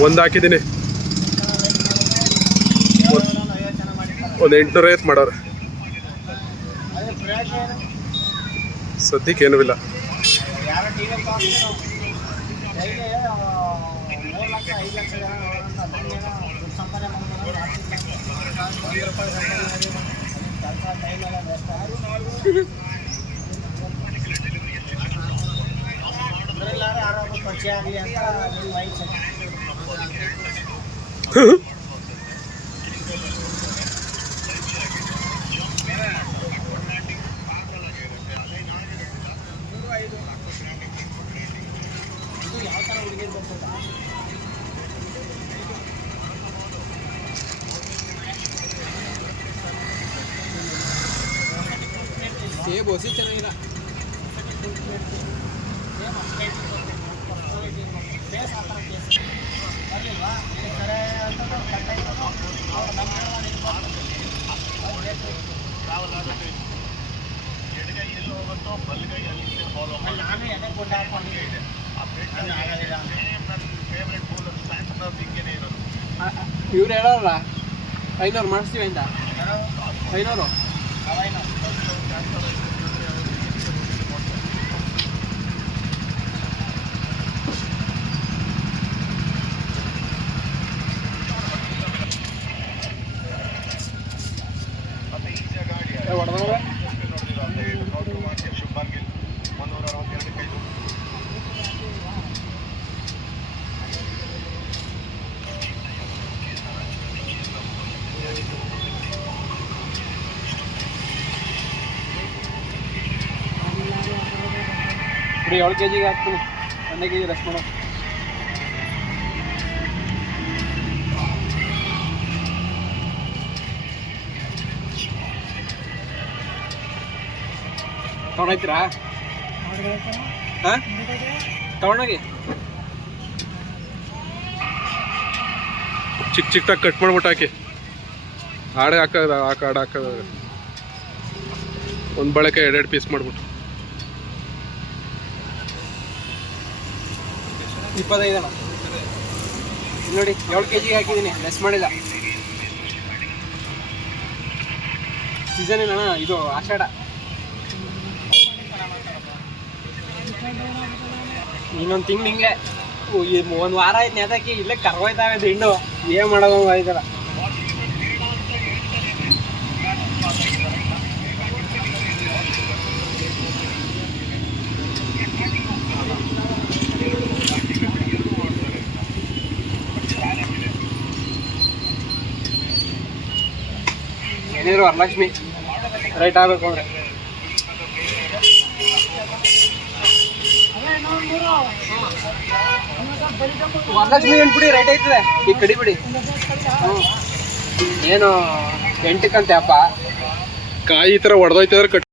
ಒಂದು ಹಾಕಿದ್ದೀನಿ. ಒಂದು ಎಂಟುನೂರ ಐವತ್ತು ಮಾಡೋರು. ಸದ್ಯಕ್ಕೆ ಏನೂ ಇಲ್ಲ. ಆರೋಗ್ಯ ಪರಿಚಯ ಆಗಲಿ ಅಂತ ಸೇಬ್ ಹೊಸಿ ಚೆನ್ನಾಗಿಲ್ಲ ಹಾಕೊಂಡಿದ್ದೆ ನಾನು ಆಗೋದಿಲ್ಲ ಅಂತ. ಇವ್ರು ಹೇಳೋಲ್ಲ ಐನೂರು ಮಾಡಿಸ್ತೀವಿ ಅಂತ ಐನೂರು ಐನೂರು ಬಿಡಿ ಏಳು ಕೆ ಜಿಗೆ ಹಾಕ್ತೀನಿ ಒಂದೇ ಕೆ ಜಿ ರಸ್ ಮಾಡೋ ತೊಗೊಂಡೋಗ್ತೀರಾ ಹಾಂ ತೊಗೊಂಡೋಗಿ ಚಿಕ್ಕ ಚಿಕ್ಕದಾಗಿ ಕಟ್ ಮಾಡ್ಬಿಟ್ಟು ಹಾಕಿ ಆಡೆ ಹಾಕೋದು ಆ ಕಾಡು ಹಾಕೋದು ಒಂದು ಬಳಕೆ ಎರಡೆರಡು ಪೀಸ್ ಮಾಡ್ಬಿಟ್ಟು. ಇಪ್ಪತ್ತೈದನ? ನೋಡಿ, ಏಳು ಕೆ ಜಿಗೆ ಹಾಕಿದ್ದೀನಿ ಲೆಸ್ ಮಾಡಿಲ್ಲ. ಸೀಸನ್ ಏನಣ್ಣ? ಇದು ಆಷಾಢ. ಇನ್ನೊಂದು ತಿಂಗಳು ಹಿಂಗೆ. ಒಂದು ವಾರ ಆಯ್ತು ನೇತಾಕಿ ಇಲ್ಲೇ ಕರ್ಗೋಯ್ತಾವೆ ದಿಂಡು ಏನು ಮಾಡೋದು ಆಯ್ತಲ್ಲ ಏನಿದ್ರು ವರಲಕ್ಷ್ಮಿ. ರೈಟ್ ಆಗಬೇಕು ಅಂದ್ರೆ. ವರಲಕ್ಷ್ಮಿ ಬಿಡಿ, ರೈಟ್ ಐತದೆ. ಈಗ ಕಡಿ ಬಿಡಿ. ಏನು, ಎಂಟಕ್ಕಂತೆ ಅಪ್ಪ ಕಾಯಿ ಈ ಥರ ಹೊಡೆದೋಯ್ತಿದ್ರೆ